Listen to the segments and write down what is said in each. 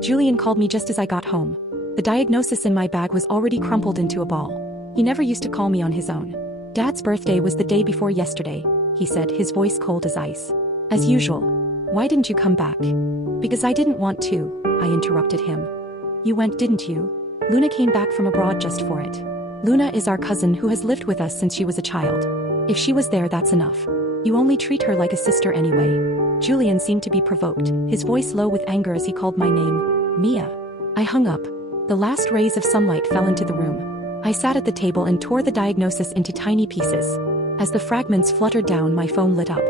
Julian called me just as I got home. The diagnosis in my bag was already crumpled into a ball. He never used to call me on his own. Dad's birthday was the day before yesterday, he said, his voice cold as ice. As usual. Why didn't you come back? Because I didn't want to, I interrupted him. You went, didn't you? Luna came back from abroad just for it. Luna is our cousin who has lived with us since she was a child. If she was there, that's enough. You only treat her like a sister anyway. Julian seemed to be provoked, his voice low with anger as he called my name, Mia. I hung up. The last rays of sunlight fell into the room. I sat at the table and tore the diagnosis into tiny pieces. As the fragments fluttered down, my phone lit up.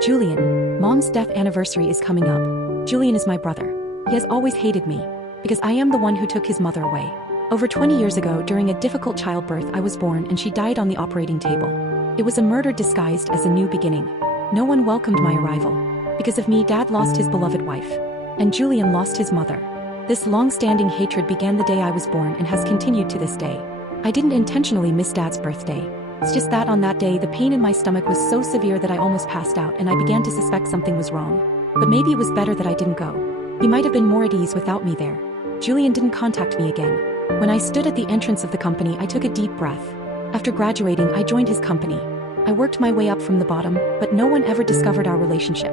Julian, Mom's death anniversary is coming up. Julian is my brother. He has always hated me, because I am the one who took his mother away. Over 20 years ago, during a difficult childbirth, I was born and she died on the operating table. It was a murder disguised as a new beginning. No one welcomed my arrival. Because of me, Dad lost his beloved wife. And Julian lost his mother. This long-standing hatred began the day I was born and has continued to this day. I didn't intentionally miss Dad's birthday. It's just that on that day, the pain in my stomach was so severe that I almost passed out and I began to suspect something was wrong. But maybe it was better that I didn't go. He might have been more at ease without me there. Julian didn't contact me again. When I stood at the entrance of the company, I took a deep breath. After graduating, I joined his company. I worked my way up from the bottom, but no one ever discovered our relationship.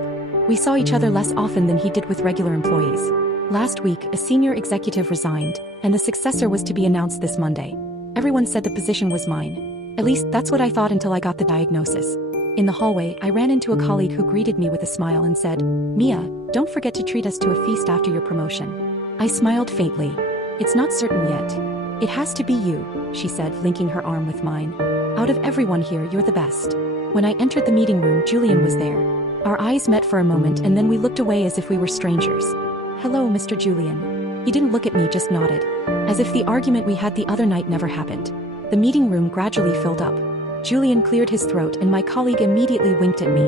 We saw each other less often than he did with regular employees. Last week, a senior executive resigned, and the successor was to be announced this Monday. Everyone said the position was mine. At least that's what I thought until I got the diagnosis. In the hallway, I ran into a colleague who greeted me with a smile and said, Mia, don't forget to treat us to a feast after your promotion. I smiled faintly. It's not certain yet. It has to be you, she said, linking her arm with mine. Out of everyone here, you're the best. When I entered the meeting room, Julian was there. Our eyes met for a moment and then we looked away as if we were strangers. Hello, Mr. Julian. He didn't look at me, just nodded. As if the argument we had the other night never happened. The meeting room gradually filled up. Julian cleared his throat and my colleague immediately winked at me.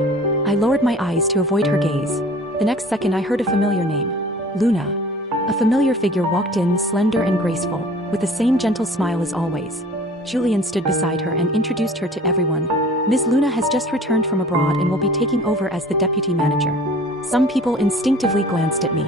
I lowered my eyes to avoid her gaze. The next second I heard a familiar name. Luna. A familiar figure walked in, slender and graceful, with the same gentle smile as always. Julian stood beside her and introduced her to everyone. Ms. Luna has just returned from abroad and will be taking over as the deputy manager. Some people instinctively glanced at me.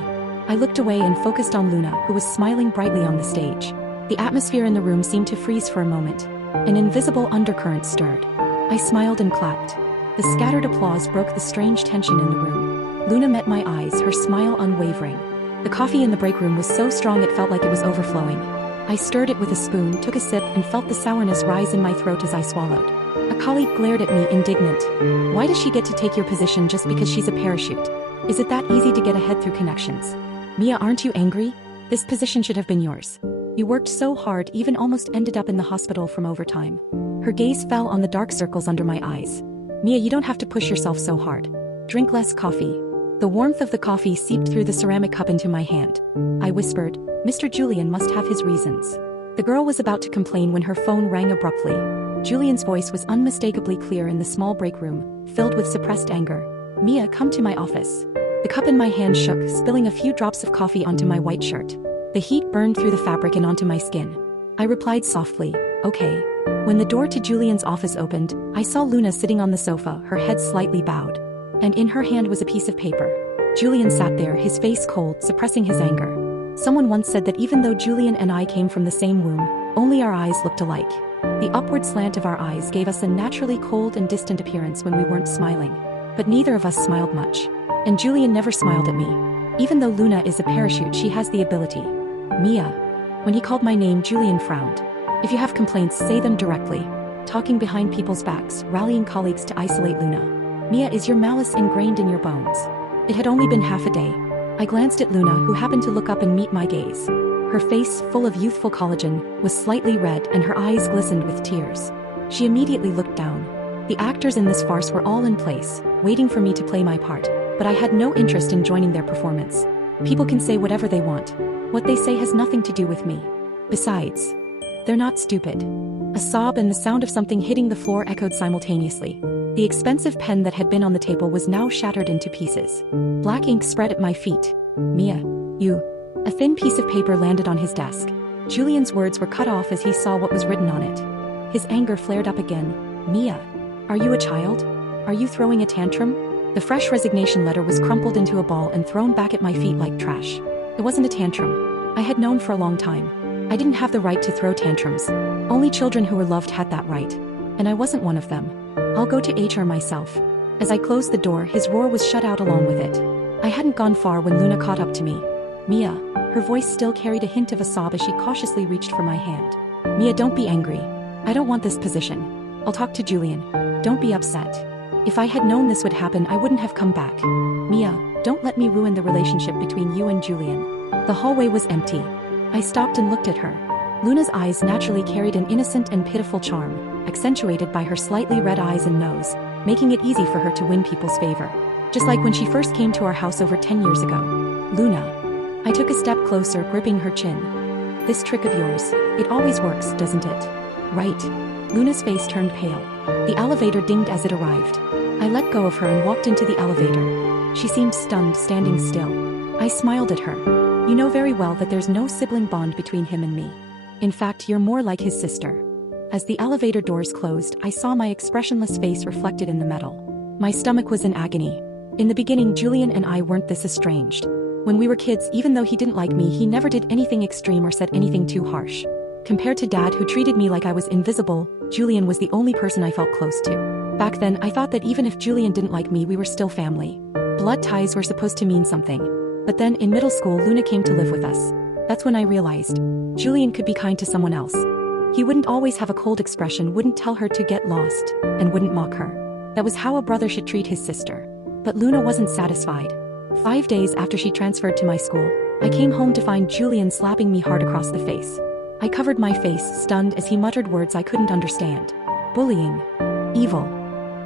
I looked away and focused on Luna, who was smiling brightly on the stage. The atmosphere in the room seemed to freeze for a moment. An invisible undercurrent stirred. I smiled and clapped. The scattered applause broke the strange tension in the room. Luna met my eyes, her smile unwavering. The coffee in the break room was so strong it felt like it was overflowing. I stirred it with a spoon, took a sip, and felt the sourness rise in my throat as I swallowed. A colleague glared at me, indignant. Why does she get to take your position just because she's a parachute? Is it that easy to get ahead through connections? Mia, aren't you angry? This position should have been yours. You worked so hard, even almost ended up in the hospital from overtime. Her gaze fell on the dark circles under my eyes. Mia, you don't have to push yourself so hard. Drink less coffee. The warmth of the coffee seeped through the ceramic cup into my hand. I whispered, Mr. Julian must have his reasons. The girl was about to complain when her phone rang abruptly. Julian's voice was unmistakably clear in the small break room, filled with suppressed anger. Mia, come to my office. The cup in my hand shook, spilling a few drops of coffee onto my white shirt. The heat burned through the fabric and onto my skin. I replied softly, okay. When the door to Julian's office opened, I saw Luna sitting on the sofa, her head slightly bowed. And in her hand was a piece of paper. Julian sat there, his face cold, suppressing his anger. Someone once said that even though Julian and I came from the same womb, only our eyes looked alike. The upward slant of our eyes gave us a naturally cold and distant appearance when we weren't smiling. But neither of us smiled much. And Julian never smiled at me. Even though Luna is a parachute, she has the ability. Mia. When he called my name, Julian frowned. If you have complaints, say them directly. Talking behind people's backs, rallying colleagues to isolate Luna. Mia, is your malice ingrained in your bones? It had only been half a day. I glanced at Luna, who happened to look up and meet my gaze. Her face, full of youthful collagen, was slightly red and her eyes glistened with tears. She immediately looked down. The actors in this farce were all in place, waiting for me to play my part, but I had no interest in joining their performance. People can say whatever they want. What they say has nothing to do with me. Besides, they're not stupid. A sob and the sound of something hitting the floor echoed simultaneously. The expensive pen that had been on the table was now shattered into pieces. Black ink spread at my feet. Mia, you. A thin piece of paper landed on his desk. Julian's words were cut off as he saw what was written on it. His anger flared up again. Mia, are you a child? Are you throwing a tantrum? The fresh resignation letter was crumpled into a ball and thrown back at my feet like trash. It wasn't a tantrum. I had known for a long time. I didn't have the right to throw tantrums. Only children who were loved had that right. And I wasn't one of them. I'll go to HR myself. As I closed the door, his roar was shut out along with it. I hadn't gone far when Luna caught up to me. Mia. Her voice still carried a hint of a sob as she cautiously reached for my hand. Mia, don't be angry. I don't want this position. I'll talk to Julian. Don't be upset. If I had known this would happen, I wouldn't have come back. Mia, don't let me ruin the relationship between you and Julian. The hallway was empty. I stopped and looked at her. Luna's eyes naturally carried an innocent and pitiful charm, accentuated by her slightly red eyes and nose, making it easy for her to win people's favor. Just like when she first came to our house over 10 years ago. Luna. I took a step closer, gripping her chin. This trick of yours, it always works, doesn't it? Right. Luna's face turned pale. The elevator dinged as it arrived. I let go of her and walked into the elevator. She seemed stunned, standing still. I smiled at her. You know very well that there's no sibling bond between him and me. In fact, you're more like his sister. As the elevator doors closed, I saw my expressionless face reflected in the metal. My stomach was in agony. In the beginning, Julian and I weren't this estranged. When we were kids, even though he didn't like me, he never did anything extreme or said anything too harsh. Compared to Dad, who treated me like I was invisible, Julian was the only person I felt close to. Back then, I thought that even if Julian didn't like me, we were still family. Blood ties were supposed to mean something. But then, in middle school, Luna came to live with us. That's when I realized Julian could be kind to someone else. He wouldn't always have a cold expression, wouldn't tell her to get lost, and wouldn't mock her. That was how a brother should treat his sister. But Luna wasn't satisfied. 5 days after she transferred to my school, I came home to find Julian slapping me hard across the face. I covered my face, stunned, as he muttered words I couldn't understand. Bullying. Evil.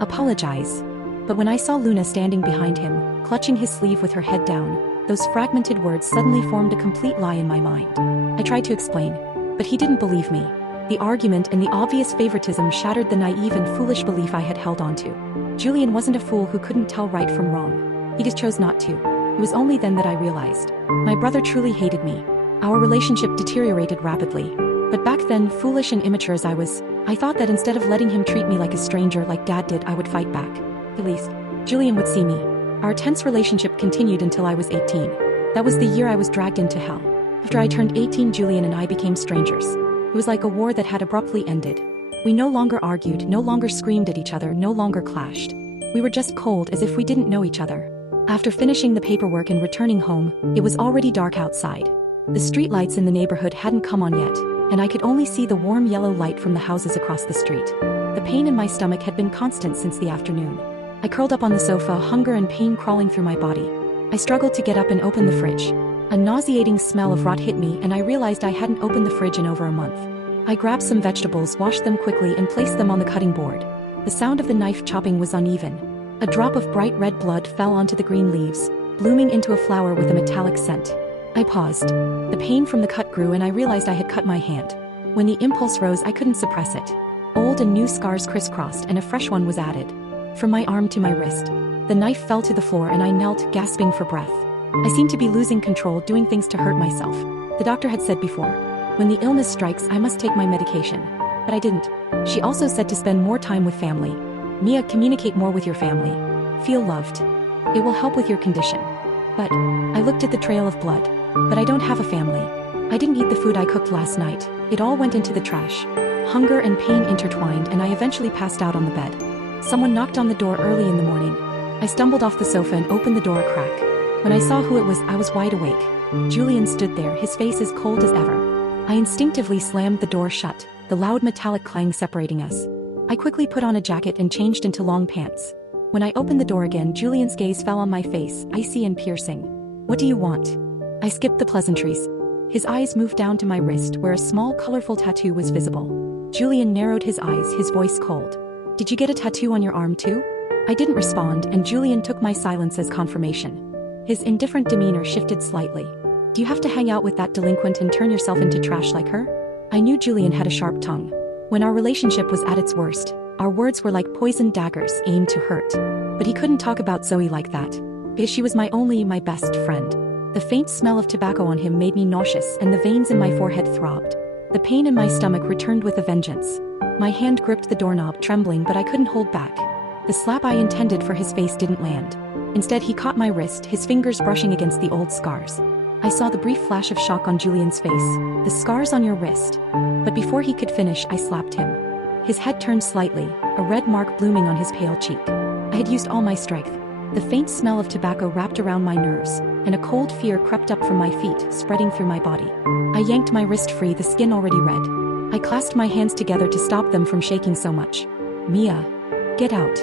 Apologize. But when I saw Luna standing behind him, clutching his sleeve with her head down, those fragmented words suddenly formed a complete lie in my mind. I tried to explain, but he didn't believe me. The argument and the obvious favoritism shattered the naive and foolish belief I had held onto. Julian wasn't a fool who couldn't tell right from wrong. He just chose not to. It was only then that I realized. My brother truly hated me. Our relationship deteriorated rapidly. But back then, foolish and immature as I was, I thought that instead of letting him treat me like a stranger like Dad did, I would fight back. At least, Julian would see me. Our tense relationship continued until I was 18. That was the year I was dragged into hell. After I turned 18, Julian and I became strangers. It was like a war that had abruptly ended. We no longer argued, no longer screamed at each other, no longer clashed. We were just cold, as if we didn't know each other. After finishing the paperwork and returning home, it was already dark outside. The streetlights in the neighborhood hadn't come on yet, and I could only see the warm yellow light from the houses across the street. The pain in my stomach had been constant since the afternoon. I curled up on the sofa, hunger and pain crawling through my body. I struggled to get up and open the fridge. A nauseating smell of rot hit me, and I realized I hadn't opened the fridge in over a month. I grabbed some vegetables, washed them quickly, and placed them on the cutting board. The sound of the knife chopping was uneven. A drop of bright red blood fell onto the green leaves, blooming into a flower with a metallic scent. I paused. The pain from the cut grew, and I realized I had cut my hand. When the impulse rose, I couldn't suppress it. Old and new scars crisscrossed, and a fresh one was added. From my arm to my wrist, the knife fell to the floor, and I knelt, gasping for breath. I seemed to be losing control, doing things to hurt myself. The doctor had said before, when the illness strikes, I must take my medication. But I didn't. She also said to spend more time with family. Mia, communicate more with your family. Feel loved. It will help with your condition. But I looked at the trail of blood. But I don't have a family. I didn't eat the food I cooked last night. It all went into the trash. Hunger and pain intertwined, and I eventually passed out on the bed. Someone knocked on the door early in the morning. I stumbled off the sofa and opened the door a crack. When I saw who it was, I was wide awake. Julian stood there, his face as cold as ever. I instinctively slammed the door shut, the loud metallic clang separating us. I quickly put on a jacket and changed into long pants. When I opened the door again, Julian's gaze fell on my face, icy and piercing. What do you want? I skipped the pleasantries. His eyes moved down to my wrist, where a small, colorful tattoo was visible. Julian narrowed his eyes, his voice cold. Did you get a tattoo on your arm too? I didn't respond, and Julian took my silence as confirmation. His indifferent demeanor shifted slightly. Do you have to hang out with that delinquent and turn yourself into trash like her? I knew Julian had a sharp tongue. When our relationship was at its worst, our words were like poisoned daggers aimed to hurt. But he couldn't talk about Zoe like that, because she was my best friend. The faint smell of tobacco on him made me nauseous, and the veins in my forehead throbbed. The pain in my stomach returned with a vengeance. My hand gripped the doorknob, trembling, but I couldn't hold back. The slap I intended for his face didn't land. Instead, he caught my wrist, his fingers brushing against the old scars. I saw the brief flash of shock on Julian's face. The scars on your wrist. But before he could finish, I slapped him. His head turned slightly, a red mark blooming on his pale cheek. I had used all my strength. The faint smell of tobacco wrapped around my nerves, and a cold fear crept up from my feet, spreading through my body. I yanked my wrist free, the skin already red. I clasped my hands together to stop them from shaking so much. Mia. Get out.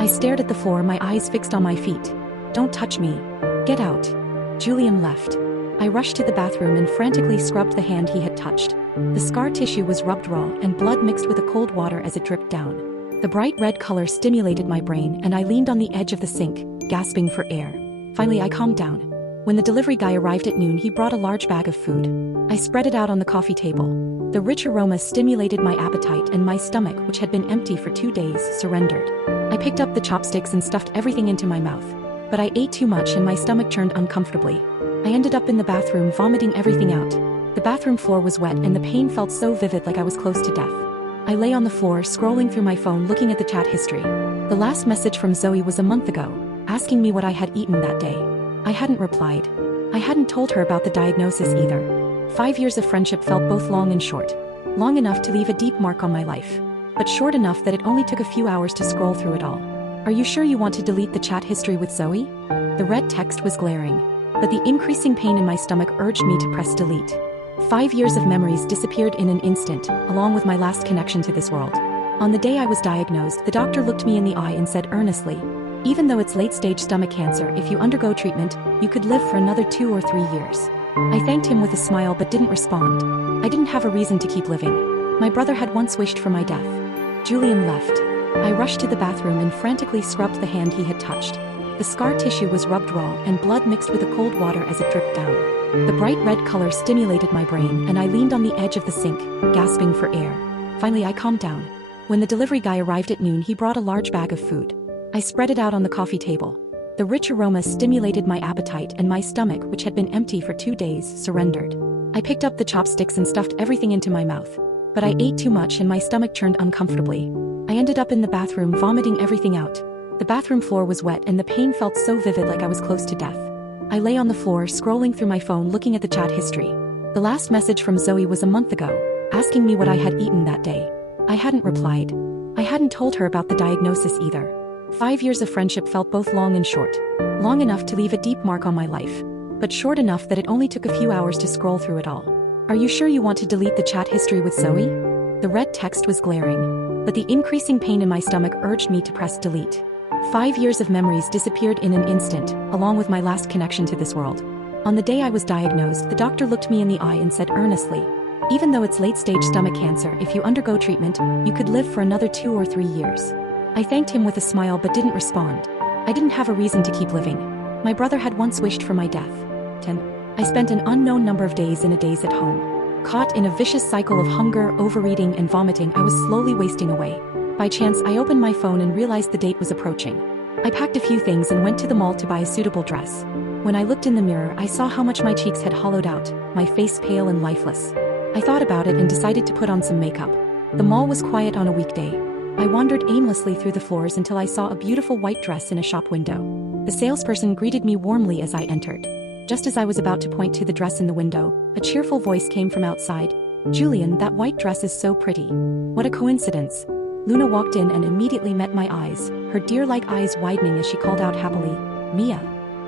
I stared at the floor, my eyes fixed on my feet. Don't touch me. Get out. Julian left. I rushed to the bathroom and frantically scrubbed the hand he had touched. The scar tissue was rubbed raw and blood mixed with the cold water as it dripped down. The bright red color stimulated my brain and I leaned on the edge of the sink, gasping for air. Finally, I calmed down. When the delivery guy arrived at noon, he brought a large bag of food. I spread it out on the coffee table. The rich aroma stimulated my appetite and my stomach, which had been empty for 2 days, surrendered. I picked up the chopsticks and stuffed everything into my mouth. But I ate too much and my stomach churned uncomfortably. I ended up in the bathroom vomiting everything out. The bathroom floor was wet and the pain felt so vivid, like I was close to death. I lay on the floor, scrolling through my phone, looking at the chat history. The last message from Zoe was a month ago, asking me what I had eaten that day. I hadn't replied. I hadn't told her about the diagnosis either. 5 years of friendship felt both long and short. Long enough to leave a deep mark on my life, but short enough that it only took a few hours to scroll through it all. Are you sure you want to delete the chat history with Zoe? The red text was glaring, but the increasing pain in my stomach urged me to press delete. 5 years of memories disappeared in an instant, along with my last connection to this world. On the day I was diagnosed, the doctor looked me in the eye and said earnestly, even though it's late-stage stomach cancer, if you undergo treatment, you could live for another 2 or 3 years. I thanked him with a smile but didn't respond. I didn't have a reason to keep living. My brother had once wished for my death. Julian left. I rushed to the bathroom and frantically scrubbed the hand he had touched. The scar tissue was rubbed raw and blood mixed with the cold water as it dripped down. The bright red color stimulated my brain and I leaned on the edge of the sink, gasping for air. Finally, I calmed down. When the delivery guy arrived at noon, he brought a large bag of food. I spread it out on the coffee table. The rich aroma stimulated my appetite and my stomach, which had been empty for 2 days, surrendered. I picked up the chopsticks and stuffed everything into my mouth. But I ate too much and my stomach churned uncomfortably. I ended up in the bathroom vomiting everything out. The bathroom floor was wet and the pain felt so vivid, like I was close to death. I lay on the floor, scrolling through my phone, looking at the chat history. The last message from Zoe was a month ago, asking me what I had eaten that day. I hadn't replied. I hadn't told her about the diagnosis either. 5 years of friendship felt both long and short. Long enough to leave a deep mark on my life, but short enough that it only took a few hours to scroll through it all. Are you sure you want to delete the chat history with Zoe? The red text was glaring, but the increasing pain in my stomach urged me to press delete. 5 years of memories disappeared in an instant, along with my last connection to this world. On the day I was diagnosed, the doctor looked me in the eye and said earnestly, even though it's late-stage stomach cancer, if you undergo treatment, you could live for another 2 or 3 years. I thanked him with a smile but didn't respond. I didn't have a reason to keep living. My brother had once wished for my death. 10. I spent an unknown number of days in a daze at home. Caught in a vicious cycle of hunger, overeating, and vomiting, I was slowly wasting away. By chance, I opened my phone and realized the date was approaching. I packed a few things and went to the mall to buy a suitable dress. When I looked in the mirror, I saw how much my cheeks had hollowed out, my face pale and lifeless. I thought about it and decided to put on some makeup. The mall was quiet on a weekday. I wandered aimlessly through the floors until I saw a beautiful white dress in a shop window. The salesperson greeted me warmly as I entered. Just as I was about to point to the dress in the window, a cheerful voice came from outside. Julian, that white dress is so pretty. What a coincidence. Luna walked in and immediately met my eyes, her deer-like eyes widening as she called out happily, Mia.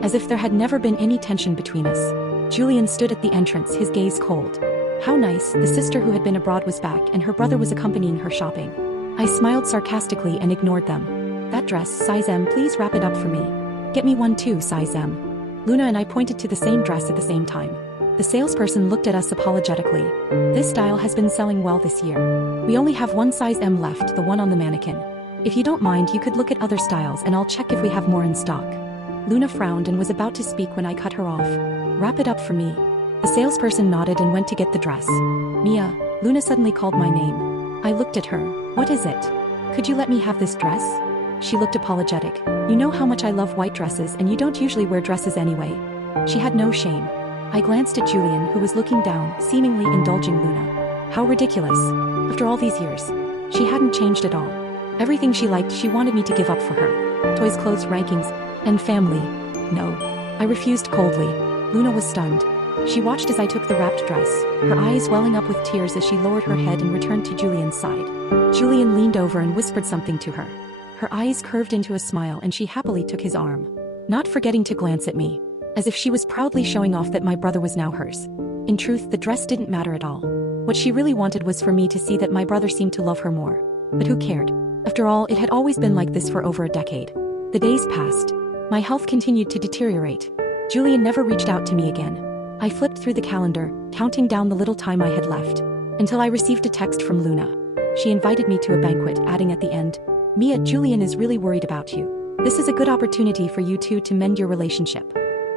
As if there had never been any tension between us. Julian stood at the entrance, his gaze cold. How nice, the sister who had been abroad was back and her brother was accompanying her shopping. I smiled sarcastically and ignored them. That dress, size M, please wrap it up for me. Get me one too, size M. Luna and I pointed to the same dress at the same time. The salesperson looked at us apologetically. This style has been selling well this year. We only have one size M left, the one on the mannequin. If you don't mind, you could look at other styles and I'll check if we have more in stock. Luna frowned and was about to speak when I cut her off. Wrap it up for me. The salesperson nodded and went to get the dress. Mia, Luna suddenly called my name. I looked at her. What is it? Could you let me have this dress? She looked apologetic. You know how much I love white dresses and you don't usually wear dresses anyway. She had no shame. I glanced at Julian, who was looking down, seemingly indulging Luna. How ridiculous. After all these years. She hadn't changed at all. Everything she liked she wanted me to give up for her. Toys, clothes, rankings, and family. No. I refused coldly. Luna was stunned. She watched as I took the wrapped dress, her eyes welling up with tears as she lowered her head and returned to Julian's side. Julian leaned over and whispered something to her. Her eyes curved into a smile and she happily took his arm, not forgetting to glance at me, as if she was proudly showing off that my brother was now hers. In truth, the dress didn't matter at all. What she really wanted was for me to see that my brother seemed to love her more. But who cared? After all, it had always been like this for over a decade. The days passed. My health continued to deteriorate. Julian never reached out to me again. I flipped through the calendar, counting down the little time I had left, until I received a text from Luna. She invited me to a banquet, adding at the end, "Mia, Julian is really worried about you. This is a good opportunity for you two to mend your relationship."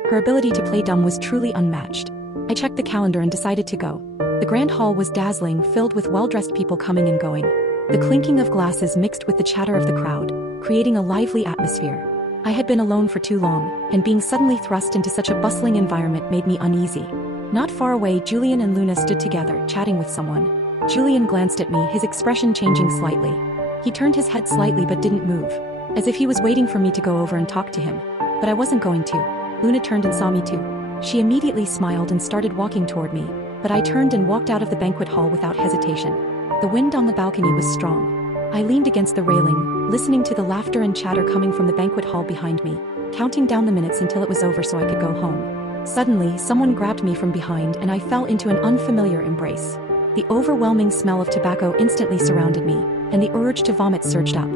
Her ability to play dumb was truly unmatched. I checked the calendar and decided to go. The grand hall was dazzling, filled with well-dressed people coming and going. The clinking of glasses mixed with the chatter of the crowd, creating a lively atmosphere. I had been alone for too long, and being suddenly thrust into such a bustling environment made me uneasy. Not far away, Julian and Luna stood together, chatting with someone. Julian glanced at me, his expression changing slightly. He turned his head slightly but didn't move, as if he was waiting for me to go over and talk to him. But I wasn't going to. Luna turned and saw me too. She immediately smiled and started walking toward me, but I turned and walked out of the banquet hall without hesitation. The wind on the balcony was strong. I leaned against the railing, listening to the laughter and chatter coming from the banquet hall behind me, counting down the minutes until it was over so I could go home. Suddenly, someone grabbed me from behind and I fell into an unfamiliar embrace. The overwhelming smell of tobacco instantly surrounded me, and the urge to vomit surged up.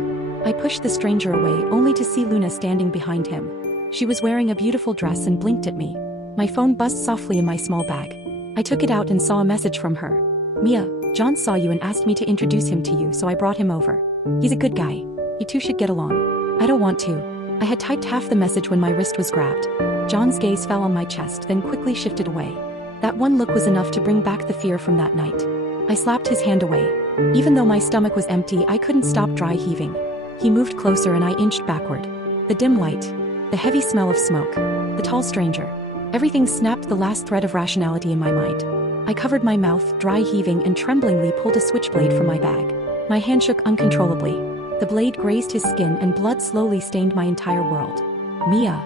I pushed the stranger away only to see Luna standing behind him. She was wearing a beautiful dress and blinked at me. My phone buzzed softly in my small bag. I took it out and saw a message from her. "Mia, John saw you and asked me to introduce him to you, so I brought him over. He's a good guy. You two should get along." "I don't want to." I had typed half the message when my wrist was grabbed. John's gaze fell on my chest, then quickly shifted away. That one look was enough to bring back the fear from that night. I slapped his hand away. Even though my stomach was empty, I couldn't stop dry heaving. He moved closer and I inched backward. The dim light, the heavy smell of smoke, the tall stranger. Everything snapped the last thread of rationality in my mind. I covered my mouth, dry heaving, and tremblingly pulled a switchblade from my bag. My hand shook uncontrollably. The blade grazed his skin and blood slowly stained my entire world. "Mia!"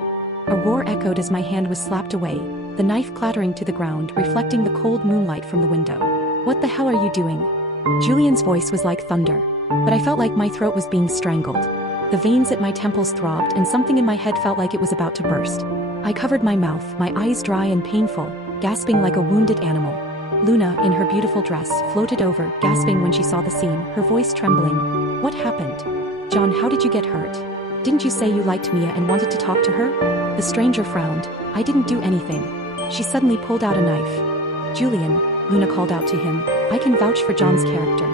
A roar echoed as my hand was slapped away, the knife clattering to the ground, reflecting the cold moonlight from the window. "What the hell are you doing?" Julian's voice was like thunder, but I felt like my throat was being strangled. The veins at my temples throbbed and something in my head felt like it was about to burst. I covered my mouth, my eyes dry and painful, gasping like a wounded animal. Luna, in her beautiful dress, floated over, gasping when she saw the scene, her voice trembling. "What happened? John, how did you get hurt? Didn't you say you liked Mia and wanted to talk to her?" The stranger frowned. "I didn't do anything." She suddenly pulled out a knife. "Julian," Luna called out to him, "I can vouch for John's character."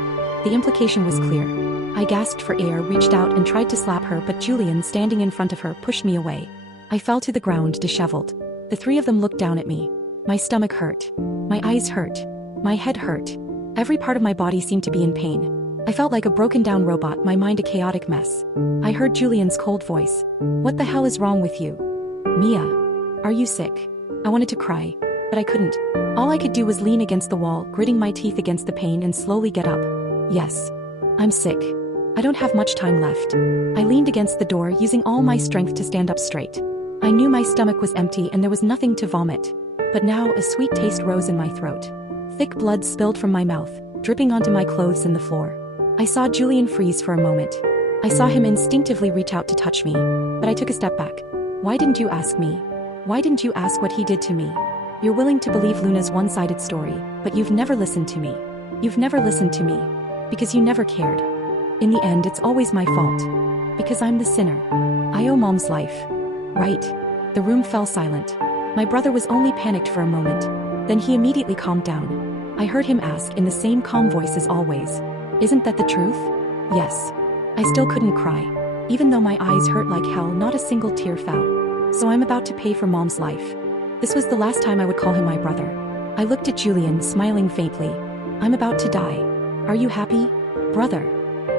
The implication was clear. I gasped for air, reached out and tried to slap her, but Julian, standing in front of her, pushed me away. I fell to the ground, disheveled. The three of them looked down at me. My stomach hurt. My eyes hurt. My head hurt. Every part of my body seemed to be in pain. I felt like a broken-down robot, my mind a chaotic mess. I heard Julian's cold voice. "What the hell is wrong with you? Mia, are you sick?" I wanted to cry, but I couldn't. All I could do was lean against the wall, gritting my teeth against the pain and slowly get up. "Yes, I'm sick. I don't have much time left." I leaned against the door, using all my strength to stand up straight. I knew my stomach was empty and there was nothing to vomit. But now a sweet taste rose in my throat. Thick blood spilled from my mouth, dripping onto my clothes and the floor. I saw Julian freeze for a moment. I saw him instinctively reach out to touch me, but I took a step back. "Why didn't you ask me? Why didn't you ask what he did to me? You're willing to believe Luna's one-sided story, but you've never listened to me. You've never listened to me. Because you never cared. In the end, it's always my fault. Because I'm the sinner. I owe Mom's life. Right?" The room fell silent. My brother was only panicked for a moment. Then he immediately calmed down. I heard him ask in the same calm voice as always, "Isn't that the truth?" "Yes." I still couldn't cry. Even though my eyes hurt like hell, not a single tear fell. "So I'm about to pay for Mom's life." This was the last time I would call him my brother. I looked at Julian, smiling faintly. "I'm about to die. Are you happy, brother?"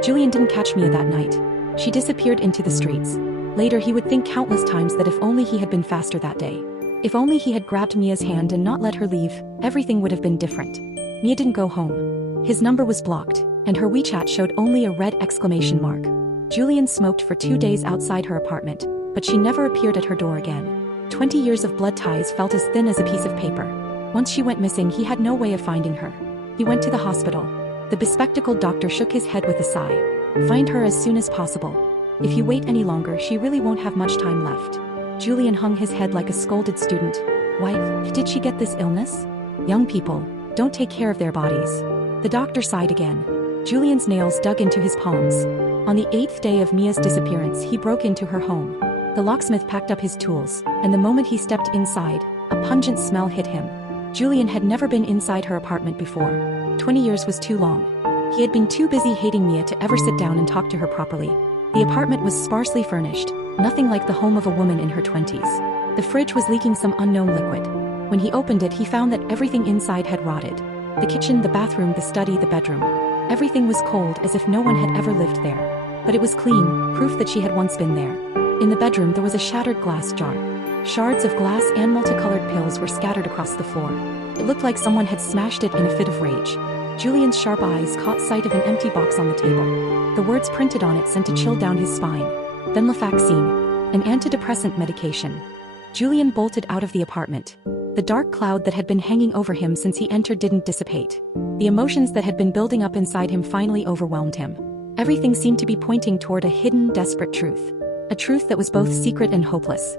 Julian didn't catch Mia that night. She disappeared into the streets. Later he would think countless times that if only he had been faster that day. If only he had grabbed Mia's hand and not let her leave, everything would have been different. Mia didn't go home. His number was blocked, and her WeChat showed only a red exclamation mark. Julian smoked for 2 days outside her apartment, but she never appeared at her door again. 20 years of blood ties felt as thin as a piece of paper. Once she went missing, he had no way of finding her. He went to the hospital. The bespectacled doctor shook his head with a sigh. Find her as soon as possible. If you wait any longer, she really won't have much time left. Julian hung his head like a scolded student. Why did she get this illness? Young people don't take care of their bodies. The doctor sighed again. Julian's nails dug into his palms. On the 8th day of Mia's disappearance, he broke into her home. The locksmith packed up his tools, and the moment he stepped inside, a pungent smell hit him. Julian had never been inside her apartment before. 20 years was too long. He had been too busy hating Mia to ever sit down and talk to her properly. The apartment was sparsely furnished, nothing like the home of a woman in her 20s. The fridge was leaking some unknown liquid. When he opened it, he found that everything inside had rotted. The kitchen, the bathroom, the study, the bedroom. Everything was cold, as if no one had ever lived there. But it was clean, proof that she had once been there. In the bedroom there was a shattered glass jar. Shards of glass and multicolored pills were scattered across the floor. It looked like someone had smashed it in a fit of rage. Julian's sharp eyes caught sight of an empty box on the table. The words printed on it sent a chill down his spine. Venlafaxine, an antidepressant medication. Julian bolted out of the apartment. The dark cloud that had been hanging over him since he entered didn't dissipate. The emotions that had been building up inside him finally overwhelmed him. Everything seemed to be pointing toward a hidden, desperate truth. A truth that was both secret and hopeless.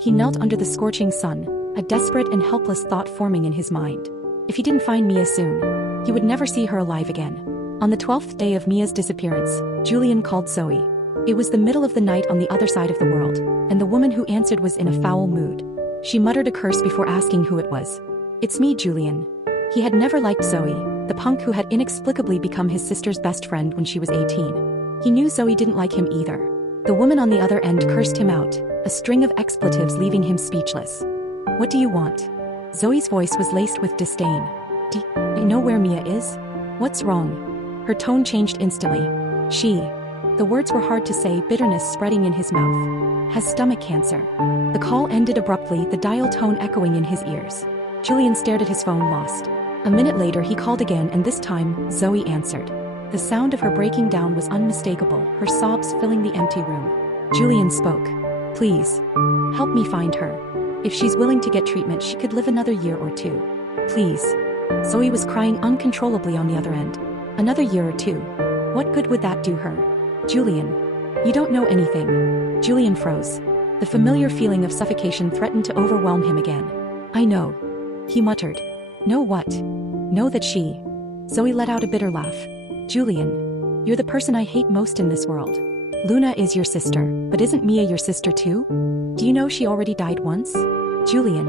He knelt under the scorching sun, a desperate and helpless thought forming in his mind. If he didn't find Mia soon, he would never see her alive again. On the 12th day of Mia's disappearance, Julian called Zoe. It was the middle of the night on the other side of the world, and the woman who answered was in a foul mood. She muttered a curse before asking who it was. It's me, Julian. He had never liked Zoe, the punk who had inexplicably become his sister's best friend when she was 18. He knew Zoe didn't like him either. The woman on the other end cursed him out, a string of expletives leaving him speechless. What do you want? Zoe's voice was laced with disdain. Do you know where Mia is? What's wrong? Her tone changed instantly. The words were hard to say, bitterness spreading in his mouth. Has stomach cancer. The call ended abruptly, the dial tone echoing in his ears. Julian stared at his phone, lost. A minute later he called again, and this time, Zoe answered. The sound of her breaking down was unmistakable, her sobs filling the empty room. Julian spoke. Please. Help me find her. If she's willing to get treatment, she could live another year or two. Please. Zoe was crying uncontrollably on the other end. Another year or two. What good would that do her? Julian. You don't know anything. Julian froze. The familiar feeling of suffocation threatened to overwhelm him again. I know. He muttered. Know what? Know that she... Zoe let out a bitter laugh. Julian. You're the person I hate most in this world. Luna is your sister, but isn't Mia your sister too? Do you know she already died once? Julian.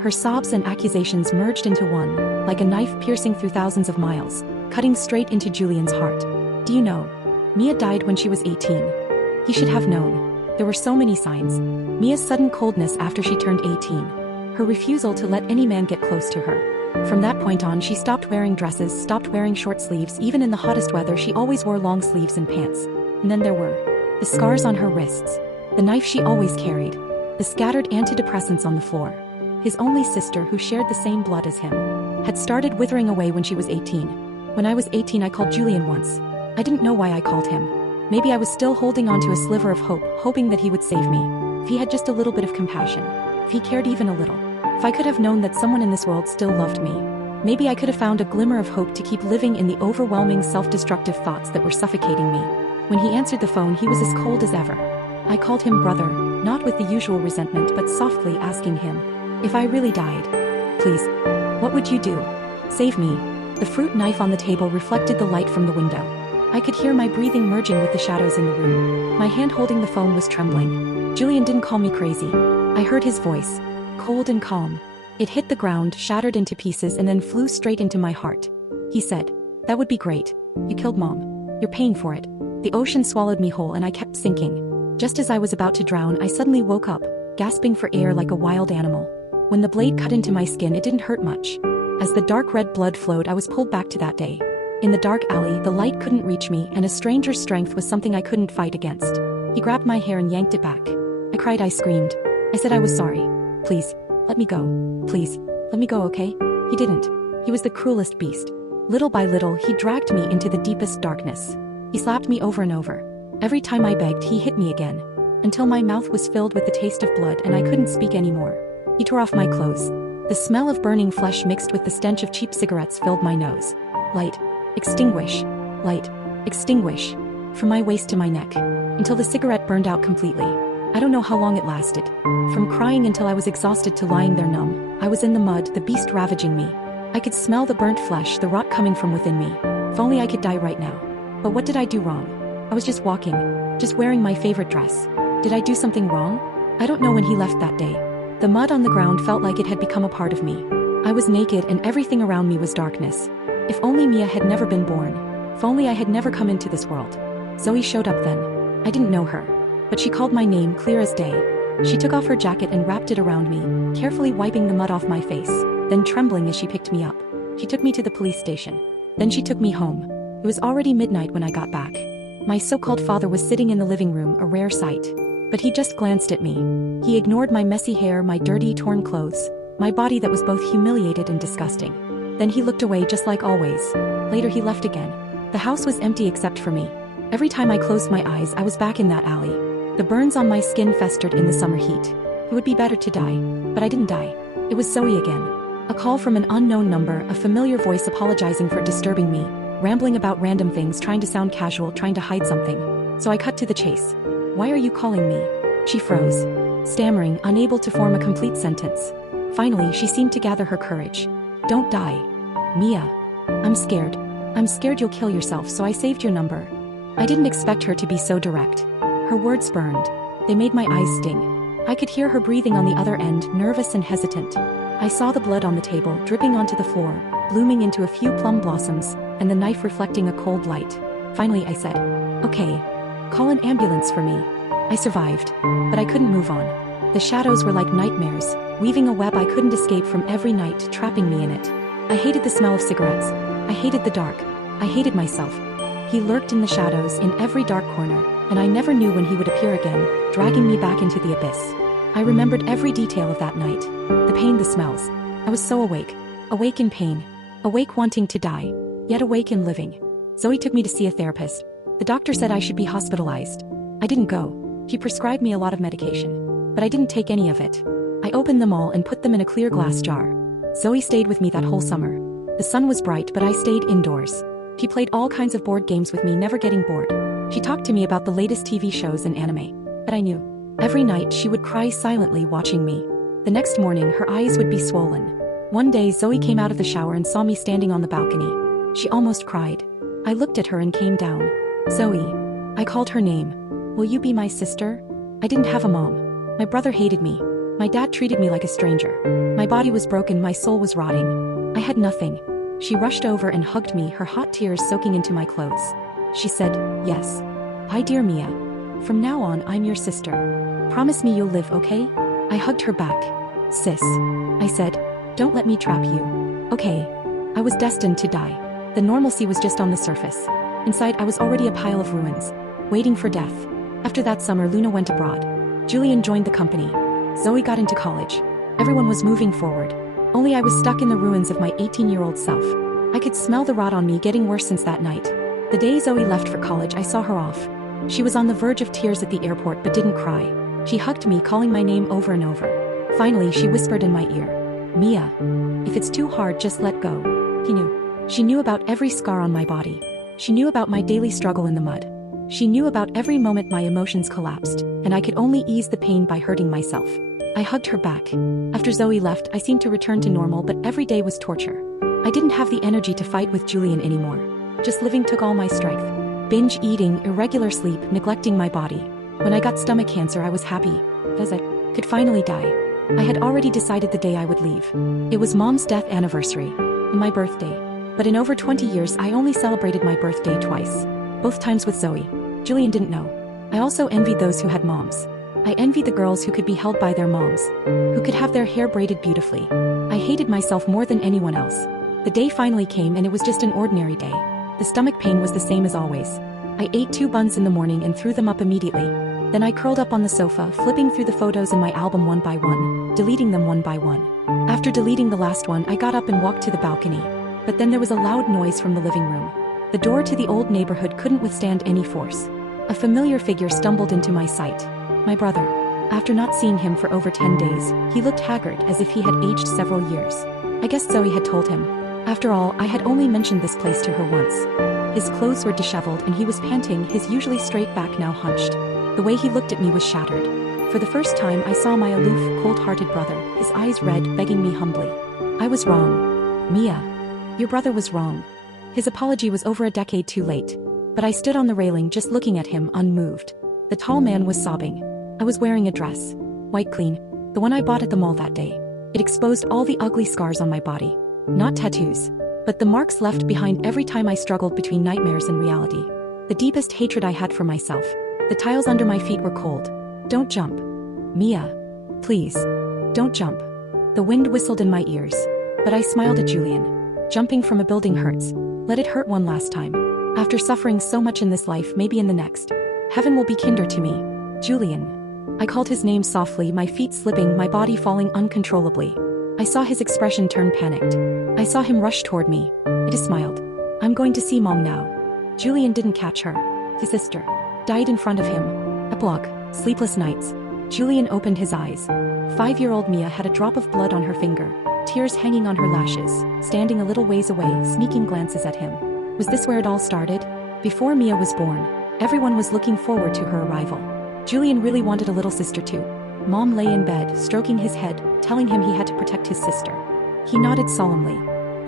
Her sobs and accusations merged into one, like a knife piercing through thousands of miles, cutting straight into Julian's heart. Do you know? Mia died when she was 18. He should have known. There were so many signs. Mia's sudden coldness after she turned 18. Her refusal to let any man get close to her. From that point on, she stopped wearing dresses, stopped wearing short sleeves. Even in the hottest weather, she always wore long sleeves and pants. And then there were the scars on her wrists, the knife she always carried, the scattered antidepressants on the floor. His only sister, who shared the same blood as him, had started withering away when she was 18. When I was 18, I called Julian once. I didn't know why I called him. Maybe I was still holding on to a sliver of hope, hoping that he would save me. If he had just a little bit of compassion. If he cared even a little. If I could have known that someone in this world still loved me. Maybe I could have found a glimmer of hope to keep living in the overwhelming self-destructive thoughts that were suffocating me. When he answered the phone, he was as cold as ever. I called him brother, not with the usual resentment, but softly, asking him, if I really died, please, what would you do? Save me. The fruit knife on the table reflected the light from the window. I could hear my breathing merging with the shadows in the room. My hand holding the phone was trembling. Julian didn't call me crazy. I heard his voice, cold and calm. It hit the ground, shattered into pieces, and then flew straight into my heart. He said, that would be great. You killed Mom. You're paying for it. The ocean swallowed me whole and I kept sinking. Just as I was about to drown, I suddenly woke up, gasping for air like a wild animal. When the blade cut into my skin, it didn't hurt much. As the dark red blood flowed, I was pulled back to that day. In the dark alley, the light couldn't reach me, and a stranger's strength was something I couldn't fight against. He grabbed my hair and yanked it back. I cried, I screamed. I said I was sorry. Please, let me go. Please, let me go, okay? He didn't. He was the cruelest beast. Little by little, he dragged me into the deepest darkness. He slapped me over and over. Every time I begged, he hit me again. Until my mouth was filled with the taste of blood and I couldn't speak anymore. He tore off my clothes. The smell of burning flesh mixed with the stench of cheap cigarettes filled my nose. Light. Extinguish. Light. Extinguish. From my waist to my neck. Until the cigarette burned out completely. I don't know how long it lasted. From crying until I was exhausted to lying there numb. I was in the mud, the beast ravaging me. I could smell the burnt flesh, the rot coming from within me. If only I could die right now. But what did I do wrong? I was just walking. Just wearing my favorite dress. Did I do something wrong? I don't know when he left that day. The mud on the ground felt like it had become a part of me. I was naked and everything around me was darkness. If only Mia had never been born. If only I had never come into this world. Zoe showed up then. I didn't know her. But she called my name clear as day. She took off her jacket and wrapped it around me, carefully wiping the mud off my face, then trembling as she picked me up. She took me to the police station. Then she took me home. It was already midnight when I got back. My so-called father was sitting in the living room, a rare sight. But he just glanced at me. He ignored my messy hair, my dirty, torn clothes, my body that was both humiliated and disgusting. Then he looked away just like always. Later he left again. The house was empty except for me. Every time I closed my eyes, I was back in that alley. The burns on my skin festered in the summer heat. It would be better to die. But I didn't die. It was Zoe again. A call from an unknown number, a familiar voice apologizing for disturbing me, rambling about random things, trying to sound casual, trying to hide something. So I cut to the chase. "Why are you calling me?" She froze, stammering, unable to form a complete sentence. Finally, she seemed to gather her courage. "Don't die. Mia. I'm scared. I'm scared you'll kill yourself, so I saved your number." I didn't expect her to be so direct. Her words burned. They made my eyes sting. I could hear her breathing on the other end, nervous and hesitant. I saw the blood on the table, dripping onto the floor, blooming into a few plum blossoms, and the knife reflecting a cold light. Finally, I said, "Okay. Call an ambulance for me." I survived. But I couldn't move on. The shadows were like nightmares, weaving a web I couldn't escape from every night, trapping me in it. I hated the smell of cigarettes. I hated the dark. I hated myself. He lurked in the shadows, in every dark corner, and I never knew when he would appear again, dragging me back into the abyss. I remembered every detail of that night. The pain, the smells. I was so awake. Awake in pain. Awake wanting to die. Yet awake in living. Zoe took me to see a therapist. The doctor said I should be hospitalized. I didn't go. He prescribed me a lot of medication. But I didn't take any of it. I opened them all and put them in a clear glass jar. Zoe stayed with me that whole summer. The sun was bright, but I stayed indoors. She played all kinds of board games with me, never getting bored. She talked to me about the latest TV shows and anime. But I knew. Every night she would cry silently watching me. The next morning her eyes would be swollen. One day Zoe came out of the shower and saw me standing on the balcony. She almost cried. I looked at her and came down. "Zoe." I called her name. "Will you be my sister?" I didn't have a mom. My brother hated me. My dad treated me like a stranger. My body was broken, my soul was rotting. I had nothing. She rushed over and hugged me, her hot tears soaking into my clothes. She said, "Yes. Hi, dear Mia. From now on, I'm your sister. Promise me you'll live, okay?" I hugged her back. "Sis," I said, "don't let me trap you." Okay. I was destined to die. The normalcy was just on the surface. Inside, I was already a pile of ruins, waiting for death. After that summer, Luna went abroad. Julian joined the company. Zoe got into college. Everyone was moving forward. Only I was stuck in the ruins of my 18-year-old self. I could smell the rot on me getting worse since that night. The day Zoe left for college, I saw her off. She was on the verge of tears at the airport but didn't cry. She hugged me, calling my name over and over. Finally, she whispered in my ear, "Mia, if it's too hard, just let go." He knew. She knew about every scar on my body. She knew about my daily struggle in the mud. She knew about every moment my emotions collapsed, and I could only ease the pain by hurting myself. I hugged her back. After Zoe left, I seemed to return to normal, but every day was torture. I didn't have the energy to fight with Julian anymore. Just living took all my strength. Binge eating, irregular sleep, neglecting my body. When I got stomach cancer, I was happy, as I could finally die. I had already decided the day I would leave. It was Mom's death anniversary, and my birthday. But in over 20 years, I only celebrated my birthday twice. Both times with Zoe. Julian didn't know. I also envied those who had moms. I envied the girls who could be held by their moms, who could have their hair braided beautifully. I hated myself more than anyone else. The day finally came and it was just an ordinary day. The stomach pain was the same as always. I ate 2 buns in the morning and threw them up immediately. Then I curled up on the sofa, flipping through the photos in my album one by one, deleting them one by one. After deleting the last one, I got up and walked to the balcony. But then there was a loud noise from the living room. The door to the old neighborhood couldn't withstand any force. A familiar figure stumbled into my sight. My brother. After not seeing him for over 10 days, he looked haggard as if he had aged several years. I guess Zoe had told him. After all, I had only mentioned this place to her once. His clothes were disheveled and he was panting, his usually straight back now hunched. The way he looked at me was shattered. For the first time I saw my aloof, cold-hearted brother, his eyes red, begging me humbly. I was wrong. Mia. Your brother was wrong. His apology was over a decade too late. But I stood on the railing just looking at him, unmoved. The tall man was sobbing. I was wearing a dress. White clean. The one I bought at the mall that day. It exposed all the ugly scars on my body. Not tattoos, but the marks left behind every time I struggled between nightmares and reality. The deepest hatred I had for myself. The tiles under my feet were cold. Don't jump. Mia. Please. Don't jump. The wind whistled in my ears. But I smiled at Julian. Jumping from a building hurts. Let it hurt one last time. After suffering so much in this life, maybe in the next. Heaven will be kinder to me. Julian. I called his name softly, my feet slipping, my body falling uncontrollably. I saw his expression turn panicked. I saw him rush toward me. I just smiled. I'm going to see Mom now. Julian didn't catch her. His sister died in front of him. Epilogue. Sleepless nights. Julian opened his eyes. 5-year-old Mia had a drop of blood on her finger, tears hanging on her lashes, standing a little ways away, sneaking glances at him. Was this where it all started? Before Mia was born, everyone was looking forward to her arrival. Julian really wanted a little sister too. Mom lay in bed, stroking his head, telling him he had to protect his sister. He nodded solemnly.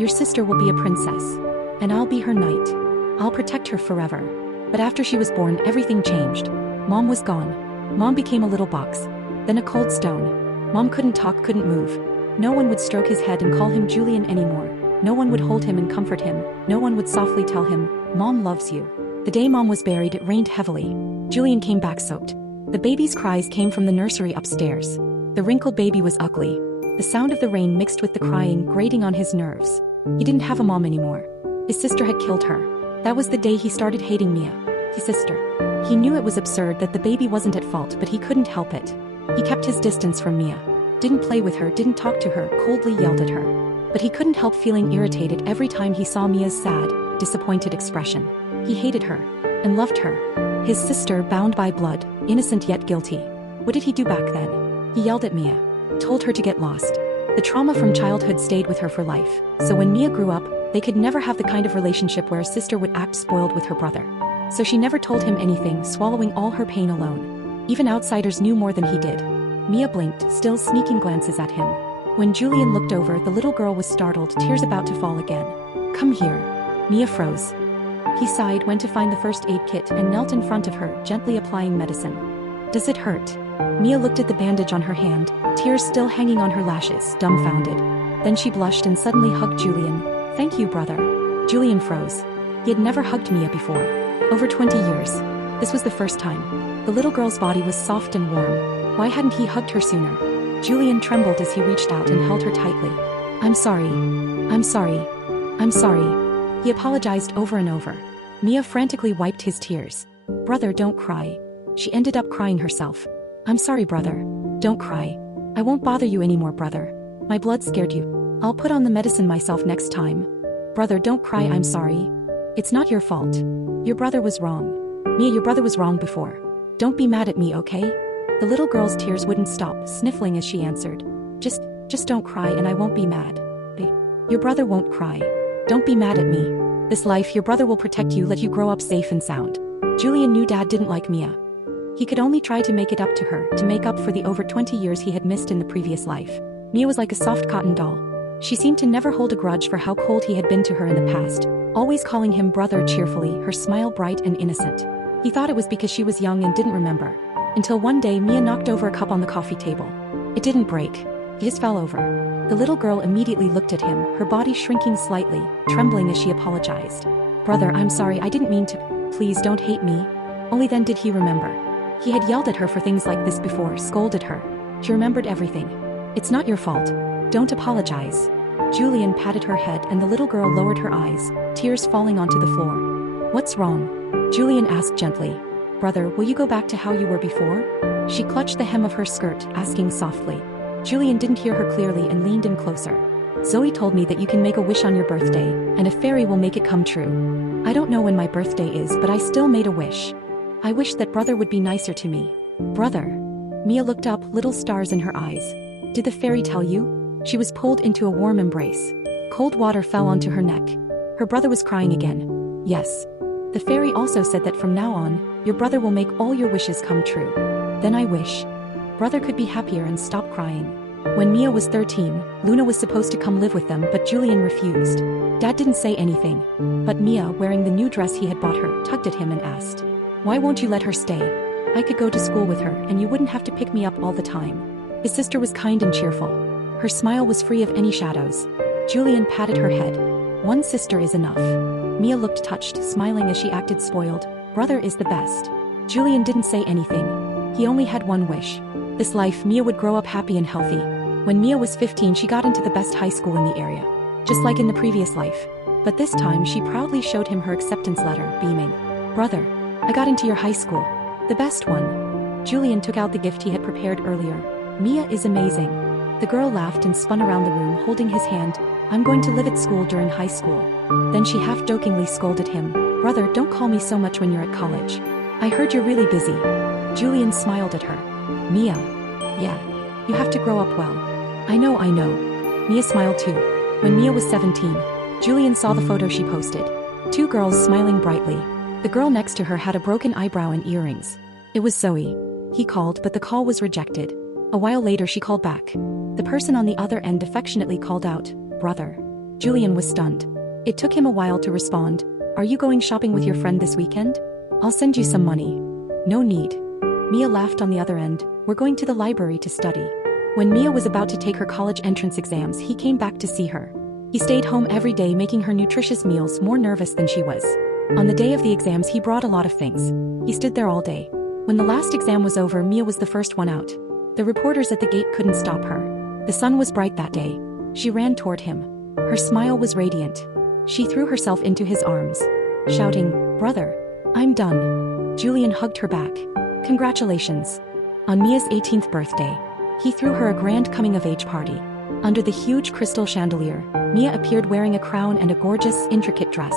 Your sister will be a princess. And I'll be her knight. I'll protect her forever. But after she was born, everything changed. Mom was gone. Mom became a little box. Then a cold stone. Mom couldn't talk, couldn't move. No one would stroke his head and call him Julian anymore. No one would hold him and comfort him. No one would softly tell him, Mom loves you. The day Mom was buried, it rained heavily. Julian came back soaked. The baby's cries came from the nursery upstairs. The wrinkled baby was ugly. The sound of the rain mixed with the crying, grating on his nerves. He didn't have a mom anymore. His sister had killed her. That was the day he started hating Mia, his sister. He knew it was absurd that the baby wasn't at fault, but he couldn't help it. He kept his distance from Mia. Didn't play with her, didn't talk to her, coldly yelled at her. But he couldn't help feeling irritated every time he saw Mia's sad, disappointed expression. He hated her. And loved her. His sister, bound by blood, innocent yet guilty. What did he do back then? He yelled at Mia. Told her to get lost. The trauma from childhood stayed with her for life. So when Mia grew up, they could never have the kind of relationship where a sister would act spoiled with her brother. So she never told him anything, swallowing all her pain alone. Even outsiders knew more than he did. Mia blinked, still sneaking glances at him. When Julian looked over, the little girl was startled, tears about to fall again. Come here. Mia froze. He sighed, went to find the first aid kit, and knelt in front of her, gently applying medicine. Does it hurt? Mia looked at the bandage on her hand, tears still hanging on her lashes, dumbfounded. Then she blushed and suddenly hugged Julian. Thank you, brother. Julian froze. He had never hugged Mia before. Over 20 years. This was the first time. The little girl's body was soft and warm. Why hadn't he hugged her sooner? Julian trembled as he reached out and held her tightly. I'm sorry. I'm sorry. I'm sorry. He apologized over and over. Mia frantically wiped his tears. Brother, don't cry. She ended up crying herself. I'm sorry, brother. Don't cry. I won't bother you anymore, brother. My blood scared you. I'll put on the medicine myself next time. Brother, don't cry, I'm sorry. It's not your fault. Your brother was wrong. Mia, your brother was wrong before. Don't be mad at me, okay? The little girl's tears wouldn't stop, sniffling as she answered. Just don't cry and I won't be mad. Your brother won't cry. Don't be mad at me. This life, your brother will protect you, let you grow up safe and sound. Julian knew Dad didn't like Mia. He could only try to make it up to her, to make up for the over 20 years he had missed in the previous life. Mia was like a soft cotton doll. She seemed to never hold a grudge for how cold he had been to her in the past, always calling him brother cheerfully, her smile bright and innocent. He thought it was because she was young and didn't remember. Until one day Mia knocked over a cup on the coffee table. It didn't break. It just fell over. The little girl immediately looked at him, her body shrinking slightly, trembling as she apologized. Brother, I'm sorry, I didn't mean to. Please don't hate me. Only then did he remember. He had yelled at her for things like this before, scolded her. She remembered everything. It's not your fault. Don't apologize. Julian patted her head and the little girl lowered her eyes, tears falling onto the floor. What's wrong? Julian asked gently. Brother, will you go back to how you were before? She clutched the hem of her skirt, asking softly. Julian didn't hear her clearly and leaned in closer. Zoe told me that you can make a wish on your birthday, and a fairy will make it come true. I don't know when my birthday is, but I still made a wish. I wish that brother would be nicer to me. Brother. Mia looked up, little stars in her eyes. Did the fairy tell you? She was pulled into a warm embrace. Cold water fell onto her neck. Her brother was crying again. Yes. The fairy also said that from now on, your brother will make all your wishes come true. Then I wish brother could be happier and stop crying. When Mia was 13, Luna was supposed to come live with them, but Julian refused. Dad didn't say anything, but Mia, wearing the new dress he had bought her, tugged at him and asked, "Why won't you let her stay? I could go to school with her and you wouldn't have to pick me up all the time." His sister was kind and cheerful. Her smile was free of any shadows. Julian patted her head. "One sister is enough." Mia looked touched, smiling as she acted spoiled. "Brother is the best." Julian didn't say anything. He only had one wish. This life, Mia would grow up happy and healthy. When Mia was 15, she got into the best high school in the area, just like in the previous life. But this time, she proudly showed him her acceptance letter, beaming. "Brother, I got into your high school. The best one." Julian took out the gift he had prepared earlier. "Mia is amazing." The girl laughed and spun around the room, holding his hand. "I'm going to live at school during high school." Then she half-jokingly scolded him. "Brother, don't call me so much when you're at college. I heard you're really busy." Julian smiled at her. "Mia. Yeah. You have to grow up well." I know. Mia smiled too. When Mia was 17, Julian saw the photo she posted. Two girls smiling brightly. The girl next to her had a broken eyebrow and earrings. It was Zoe. He called, but the call was rejected. A while later she called back. The person on the other end affectionately called out, "Brother." Julian was stunned. It took him a while to respond. "Are you going shopping with your friend this weekend? I'll send you some money." "No need." Mia laughed on the other end. "We're going to the library to study." When Mia was about to take her college entrance exams, he came back to see her. He stayed home every day, making her nutritious meals, more nervous than she was. On the day of the exams, he brought a lot of things. He stood there all day. When the last exam was over, Mia was the first one out. The reporters at the gate couldn't stop her. The sun was bright that day. She ran toward him. Her smile was radiant. She threw herself into his arms, shouting, "Brother, I'm done." Julian hugged her back. "Congratulations." On Mia's 18th birthday, he threw her a grand coming-of-age party. Under the huge crystal chandelier, Mia appeared wearing a crown and a gorgeous, intricate dress.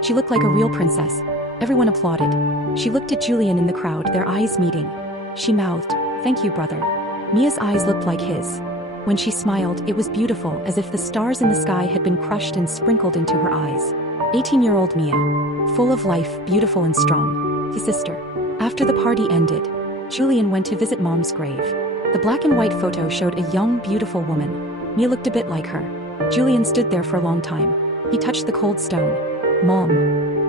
She looked like a real princess. Everyone applauded. She looked at Julian in the crowd, their eyes meeting. She mouthed, "Thank you, brother." Mia's eyes looked like his. When she smiled, it was beautiful, as if the stars in the sky had been crushed and sprinkled into her eyes. 18-year-old Mia. Full of life, beautiful and strong. His sister. After the party ended, Julian went to visit Mom's grave. The black and white photo showed a young, beautiful woman. Mia looked a bit like her. Julian stood there for a long time. He touched the cold stone. "Mom,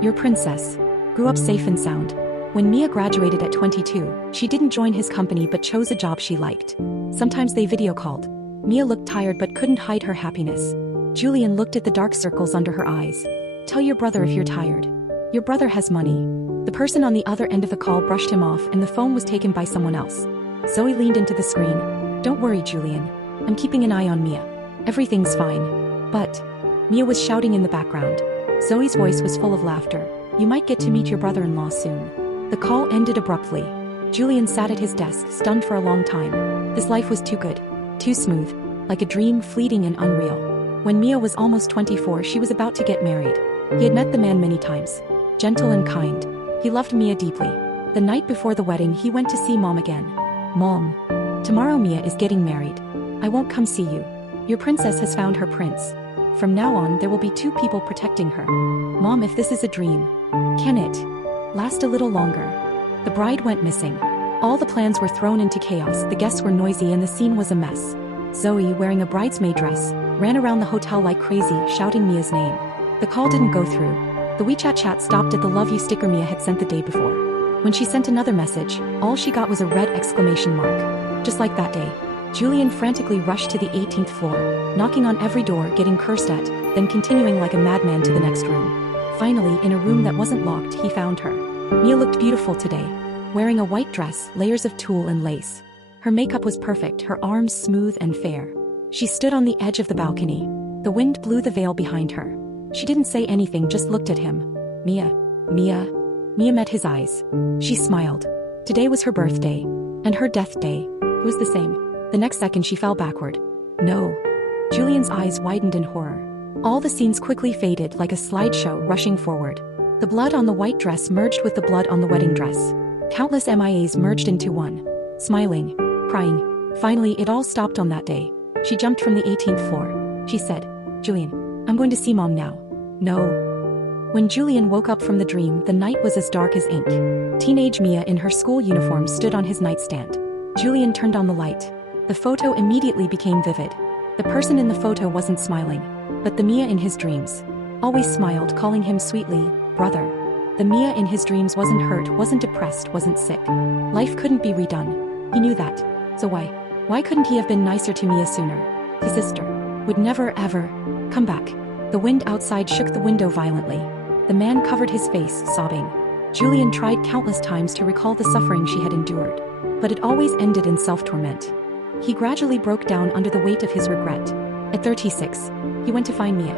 your princess. Grew up safe and sound." When Mia graduated at 22, she didn't join his company but chose a job she liked. Sometimes they video called. Mia looked tired but couldn't hide her happiness. Julian looked at the dark circles under her eyes. "Tell your brother if you're tired. Your brother has money." The person on the other end of the call brushed him off and the phone was taken by someone else. Zoe leaned into the screen. "Don't worry, Julian. I'm keeping an eye on Mia. Everything's fine." "But..." Mia was shouting in the background. Zoe's voice was full of laughter. "You might get to meet your brother-in-law soon." The call ended abruptly. Julian sat at his desk, stunned for a long time. This life was too good. Too smooth. Like a dream, fleeting and unreal. When Mia was almost 24, she was about to get married. He had met the man many times. Gentle and kind. He loved Mia deeply. The night before the wedding, he went to see Mom again. "Mom, tomorrow Mia is getting married. I won't come see you. Your princess has found her prince. From now on, there will be two people protecting her. Mom, if this is a dream, can it last a little longer?" The bride went missing. All the plans were thrown into chaos, the guests were noisy and the scene was a mess. Zoe, wearing a bridesmaid dress, ran around the hotel like crazy, shouting Mia's name. The call didn't go through. The WeChat chat stopped at the "love you" sticker Mia had sent the day before. When she sent another message, all she got was a red exclamation mark. Just like that day, Julian frantically rushed to the 18th floor, knocking on every door, getting cursed at, then continuing like a madman to the next room. Finally, in a room that wasn't locked, he found her. Mia looked beautiful today, wearing a white dress, layers of tulle and lace. Her makeup was perfect, her arms smooth and fair. She stood on the edge of the balcony. The wind blew the veil behind her. She didn't say anything, just looked at him. "Mia. Mia." Mia met his eyes. She smiled. Today was her birthday. And her death day. It was the same. The next second she fell backward. "No." Julian's eyes widened in horror. All the scenes quickly faded like a slideshow rushing forward. The blood on the white dress merged with the blood on the wedding dress. Countless MIAs merged into one. Smiling, crying. Finally, it all stopped on that day. She jumped from the 18th floor. She said, "Julian, I'm going to see Mom now." "No." When Julian woke up from the dream, the night was as dark as ink. Teenage Mia in her school uniform stood on his nightstand. Julian turned on the light. The photo immediately became vivid. The person in the photo wasn't smiling, but the Mia in his dreams always smiled, calling him sweetly, "brother." The Mia in his dreams wasn't hurt, wasn't depressed, wasn't sick. Life couldn't be redone. He knew that. So why couldn't he have been nicer to Mia sooner? His sister would never, ever come back. The wind outside shook the window violently. The man covered his face, sobbing. Julian tried countless times to recall the suffering she had endured, but it always ended in self-torment. He gradually broke down under the weight of his regret. At 36, he went to find Mia.